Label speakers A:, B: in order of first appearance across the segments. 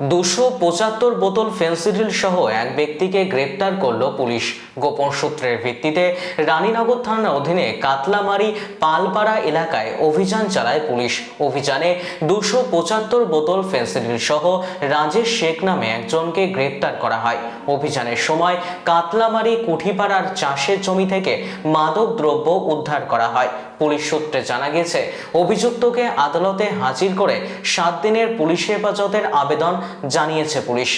A: দুশো পঁচাত্তর বোতল ফেন্সিডিল সহ এক ব্যক্তিকে গ্রেপ্তার করল পুলিশ। গোপন সূত্রের ভিত্তিতে রানীনগর থানার অধীনে কাতলামারি পালপাড়া এলাকায় অভিযান চালায় পুলিশ। অভিযানে দুশো পঁচাত্তর বোতল ফেন্সিডিল সহ রাজেশ শেখ নামে একজনকে গ্রেপ্তার করা হয়। অভিযানের সময় কাতলামারি কুঠিপাড়ার চাষের জমি থেকে মাদক দ্রব্য উদ্ধার করা হয়। পুলিশ সূত্রে জানা গেছে অভিযুক্তকে আদালতে হাজির করে সাত দিনের পুলিশ হেফাজতের আবেদন জানিয়েছে police.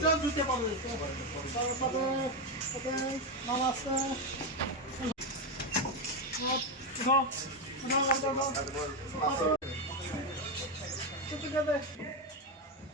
B: Do tempo ali. Para poder, poder,